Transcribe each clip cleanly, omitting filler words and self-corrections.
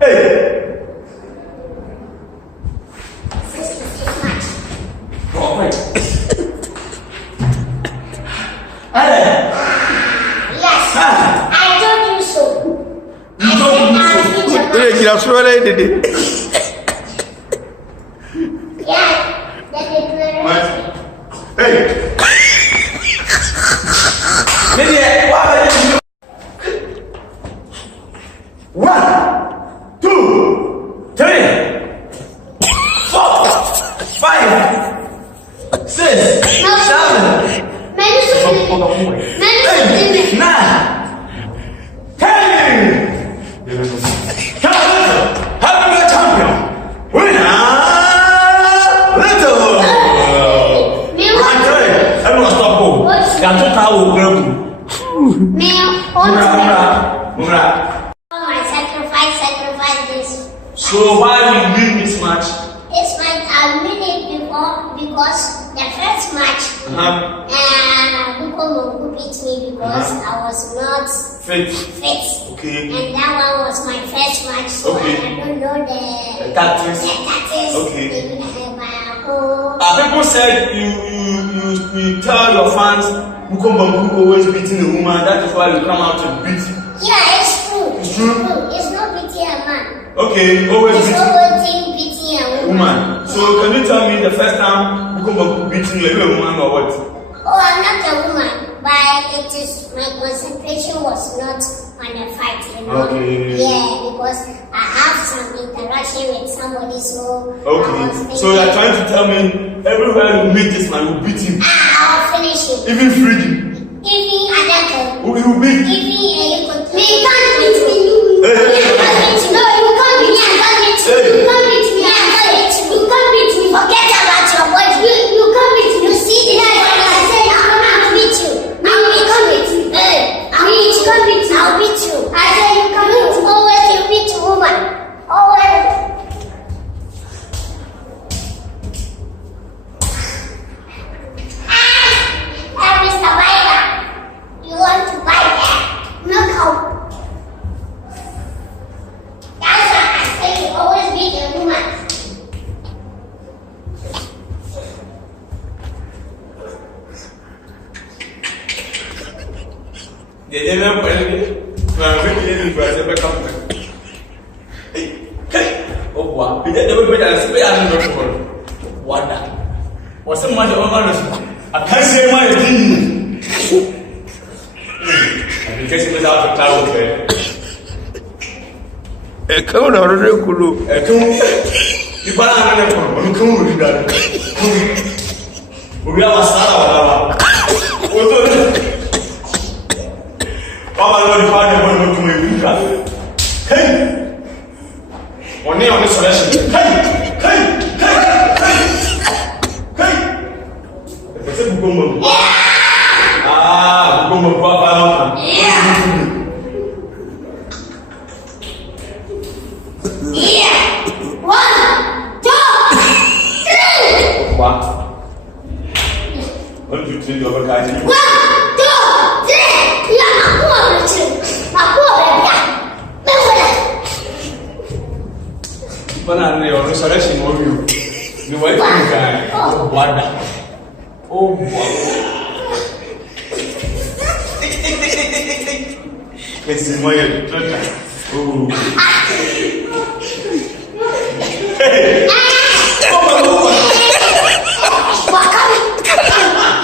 Hey. That's what I did. Yeah. Hey. One, two, three, 4, 5, 6, 7, 8, 9, 10. Heavyweight champion, winner, Little. Everyone stop. My sacrifice this. So why you win this match? It's like I win it before because the first match, people beat me because I was not fit. Okay. And that one was my first match, so I don't know the tactics. Okay. People said you tell your fans Mukombo always beating a woman. That is why you come out to beat. Yeah, it's true. It's true. It's not beating a man. Okay, always beating a woman. So can you tell me the first time Mukombo beating you, a woman or what? Oh, I'm not a woman, but it is my concentration was not on the fight, you know. Okay. Yeah, because I have some interaction with somebody, so. Okay. So you are trying to tell me everywhere you meet this man will beat him. I'll finish him. Even Freddy. Even Adako. Who will beat? Even you can't beat me. Hey. No, you can't beat me. I can't beat you. You can't beat me. I can't beat you. You can't beat me. Forget about your body. You can't beat me. You see this? I said I'll beat you. I'll beat you. Hey, I'll beat you. I'll beat you. I said you can't beat me. Always you beat a woman. Always. Mr. Biker, you want to buy that? No, that's why I say you always beat a woman. They never put it. Hey, oh, wow. They never put it. What? What's the matter? I can't say my opinion. I guess it was out of town. Come on, Kulu. You can't come with that. We have a salad. Papa, Lord, you find the to me. Hey, on the selection. Hey. Yeah. 1, 2, 3. What? 1, 2, 3, you're going to 1, 2, 3. Yeah, my poor When I'm your resurrection, you the white guy. What? Oh, boy. This is my oh. Hey.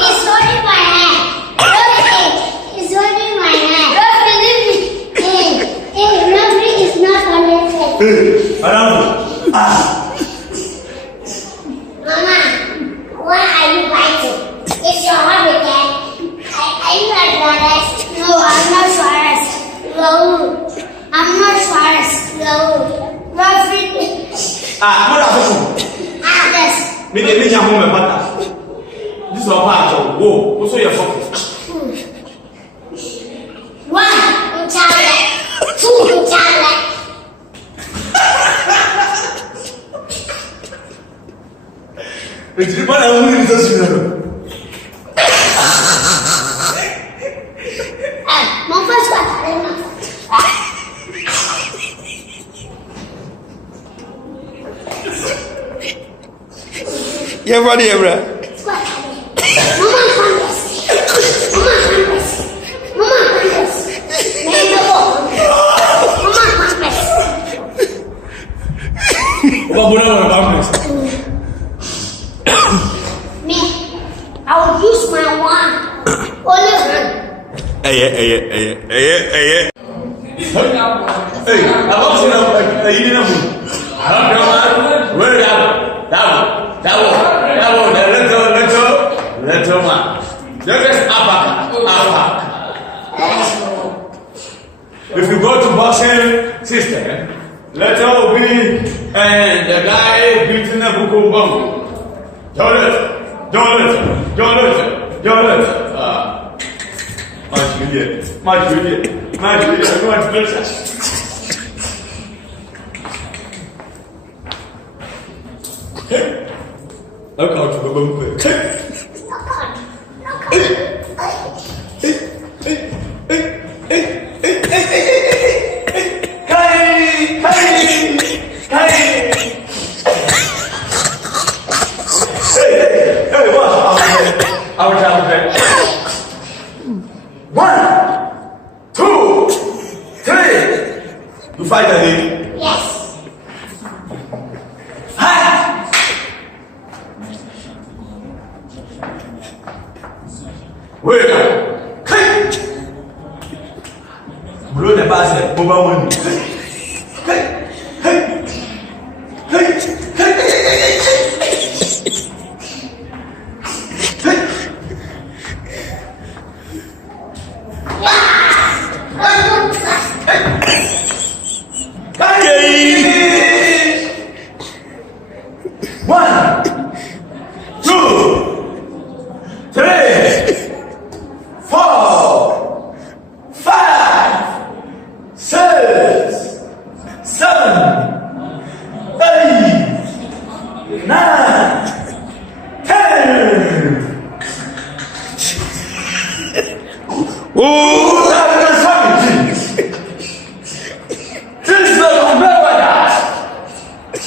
It's holding my hand. It's holding my hand. Nothing is not on his head. Mama, why are you biting? It's your hobby, Dad. Are you like that? No, I'm not Suarez. Raul. I'm not Suarez. Raul. Rafi. What happened? Yes. Maybe your home and butter. This is a part of whoa. What's your focus? 1, Charlie. 2, Charlie. It's the one I only does you know. Mon frère, Yeah, buddy, bro. I will use my one. Only hand. Hey. Hey, I want to know, you know, I don't know, where that little man. Just upper. If you go to boxing system, little be and the guy beating the book of bomb. Don't let. My Juliet, I want to do that. Look out to the boom. You fight the lady? Yes. Wait up. Blow the basket, mobile money.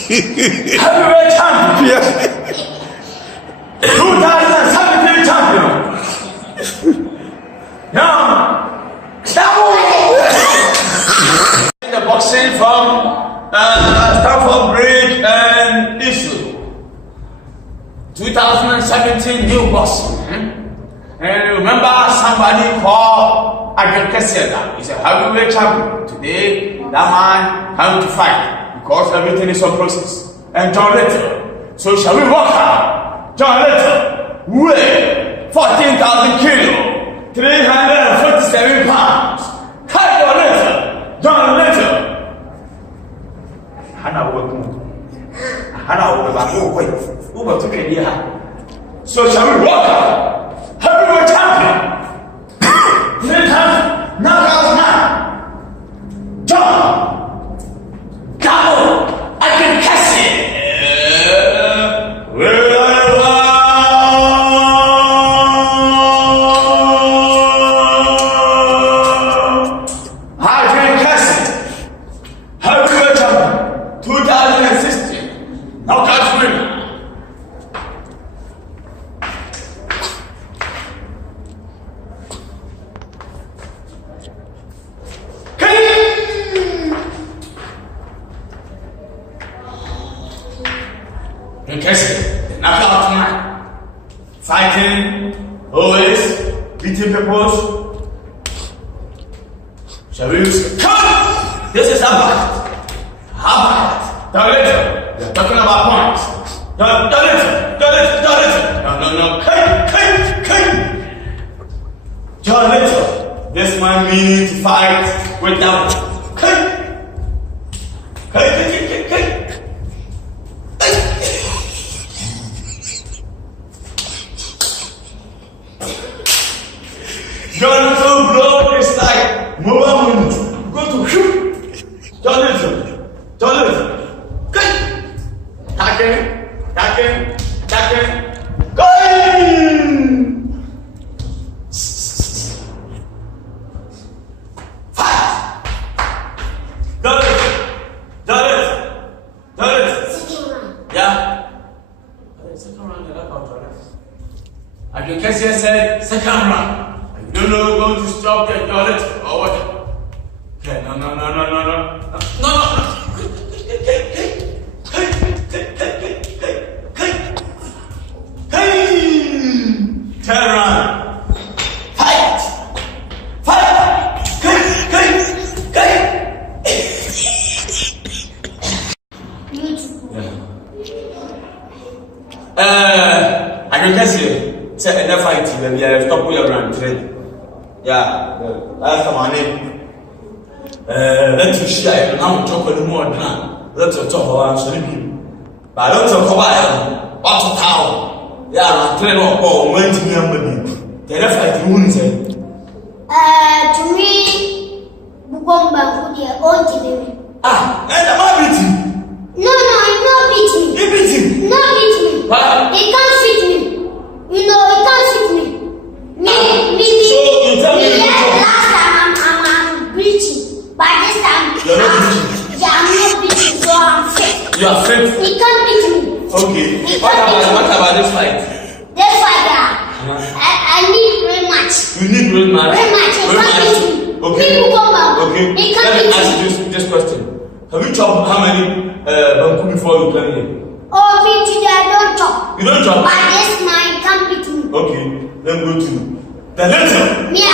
Heavyweight champion. 2017 champion. Now, the boxing from Stamford Bridge and Issue. 2017 new boxing. And remember somebody called Adrian Kessieda. He's a heavyweight champion. Today, that man having to fight. Because everything is on process. And John Little. So shall we walk out? John Little, weigh 14,000 kilos, 347 pounds. Hi, John Little. Hannah will go. Hannah will go. Uber took a year. So shall we walk out? Heavyweight champion. 3 times knockout man. John. I can catch it. I can catch it. Heavyweight champion, 2016. Knockout winner. The knockout man, fighting, always beating people. Shall we use cut? This is Abakat. Don't listen. You're talking about points. Don't listen. No. John Little. This man means to fight without. John Little blow is like mobile money. Go to shoot. John Little. Tacken. Fight. John Little. Yeah. Second round. Cassia said, second round. You don't know you're going to stop the toilet or what? Okay, no. No. Turn around. Fight. I can say, say enough fighting. Maybe I stop all around today. Yeah, that's the money. Let's share. Now we talk more than let's talk about something. But let's talk about what's town. Yeah, I'm trying to go. When to me, I'm baby. The fighting wouldn't say. To me, Bugomba, who they are going to be. And I'm not beating. No, I'm not beating. You're beating. Not beating me. Why? They can't fit me. You know, they can't fit me. So you tell me last time I'm preaching. But this time, you're not beating. Yeah, I'm not beating, so I'm fit. You are fit. He can't beat me. Okay. What about this fight? This fight, I need rematch. You need rematch. Rematch. Okay. People come back. Okay. They can't Let me beat ask me. you this question. Have you chopped how many bamboo before you came here? Oh, me today I don't chop. You don't chop? But this man can't beat me. Okay. Then go to the little. Me, I